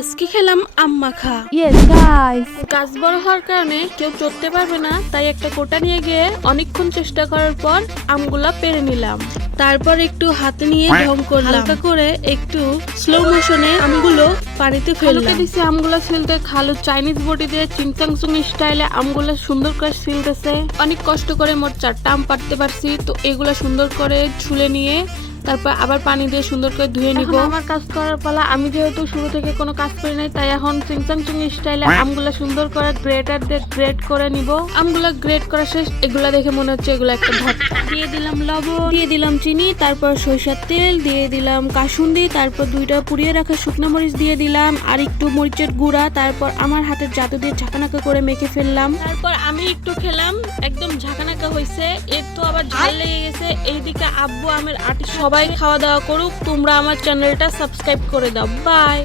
আজকে খেলাম আম মাখা। ইয়েস গাইস, গাছ বড় হওয়ার কারণে কেউ চড়তে পারবে না, তাই একটা কোটা নিয়ে গিয়ে অনেকক্ষণ চেষ্টা করার পর আমগুলা পেরে নিলাম। তারপর একটু হাতে নিয়ে ঢং করলাম, হালকা করে একটু স্লো মোশনে আমগুলো পানিতে ফেলতে দিছি। আমগুলা ছিলতে খালু চাইনিজ বটি দিয়ে চিংচাংচুং স্টাইলে আমগুলা সুন্দর করে ছিলতেছে। অনেক কষ্ট করে মোট 4টা আম পাড়তে পারছি। তো এগুলা সুন্দর করে ছুলে নিয়ে তারপর আবার পানি দিয়ে সুন্দর করে ধুয়ে নিব। আমার কাজ করার পালা। আমি যেহেতু শুরু থেকে কোনো কাজ করি নাই, তাই এখন চিংচাংচুং স্টাইলে আমগুলা সুন্দর করে গ্রেটার দিয়ে গ্রেট করে নিব। আমগুলা গ্রেট করা শেষ। এগুলা দেখে মনে হচ্ছে এগুলা একটা ভর্তা। দিয়ে দিলাম লবণ, দিয়ে দিলাম চিনি, তারপর সরিষার তেল, দিয়ে দিলাম কাসুন্দি, তারপর 2টা পুড়িয়ে রাখা শুকনো মরিচ দিয়ে দিলাম, আর একটু মরিচের গুঁড়া। তারপর আমার হাতের জাদু দিয়ে ঝাঁকানাকা করে মেখে ফেললাম। তারপর আমি একটু খেলাম, একদম ঝাঁকানাকা হয়েছে। এর তো আবার ঝাল লেগে গেছে। এইদিকে আব্বু আমের আটি। সবাই খাওয়া দাওয়া করুক। তোমরা আমার চ্যানেলটা সাবস্ক্রাইব করে দাও। বাই।